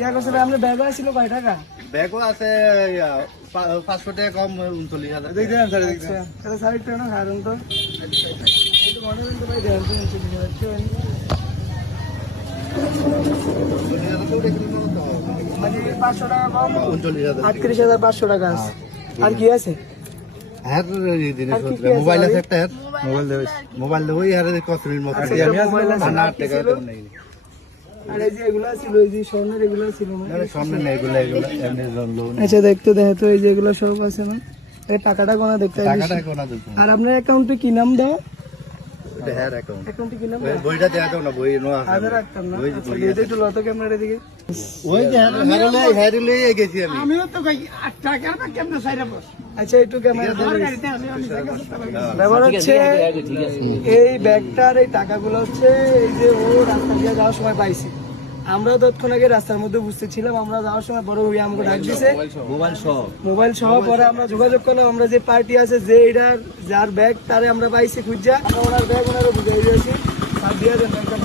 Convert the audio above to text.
ইয়া করছে ভাই, আপনার ব্যাগও ছিল কয় টাকা? ব্যাগও আছে 500 টাকা কম 39,000। দেখছেন স্যার, দেখছেন তাহলে স্যার একটু না হারুন তো একটু মনে করেন তো ভাই, দেন তো 39,000 মানে 500 টাকা কম 38,500 টাকা আছে। আর কি আছে? হ্যাঁ মোবাইল আছে একটা, মোবাইল দেবো আর কসমের মতো মোবাইল আছে। না টাকা নেই। আর এই যে এগুলো ছিল, এই যে স্বর্ণের এগুলো ছিল না? সামনে নেই এগুলো এমনি লোন। আচ্ছা দেখতো দেখো তো, এই যে এগুলো সব আছে না? এই টাকাটা কোনা দেখতে হবে। টাকাটা কোনা দেবো আর আপনার অ্যাকাউন্টে কি নাম দাও? এটা হ্যাঁ অ্যাকাউন্ট অ্যাকাউন্টে কি নাম দাও? বইটা দেয়া দাও না, বই নো আছে হাজার রাখতাম না। আচ্ছা দিয়ে একটু লতো ক্যামেরার দিকে। ওই যে হারলে গেছি আমি। আমিও তো ভাই 8 টাকার বা কেমনে সাইরা বস আচ্ছা একটু ক্যামেরা আমার দিকে। গাড়িতে আমি জায়গা করতে পারি। ব্যাপার হচ্ছে এই ব্যাগটার এই টাকাগুলো হচ্ছে এই যে ও রাস্তা দিয়ে যাওয়ার সময় পাইছে। আমরা তৎক্ষণ আগে রাস্তার মধ্যে বুঝতেছিলাম, আমরা যাওয়ার সময় বড় ভাই আমাকে ডাক দিছে মোবাইল সহ। পরে আমরা যোগাযোগ করলাম, আমরা যে পার্টি আছে যে এটার যার ব্যাগ তারে আমরা পাইছি খুঁজা, আমরা ওনার ব্যাগ ওনারও বুঝাই দিয়েছি, আর দিয়ে দেন ব্যাগটা।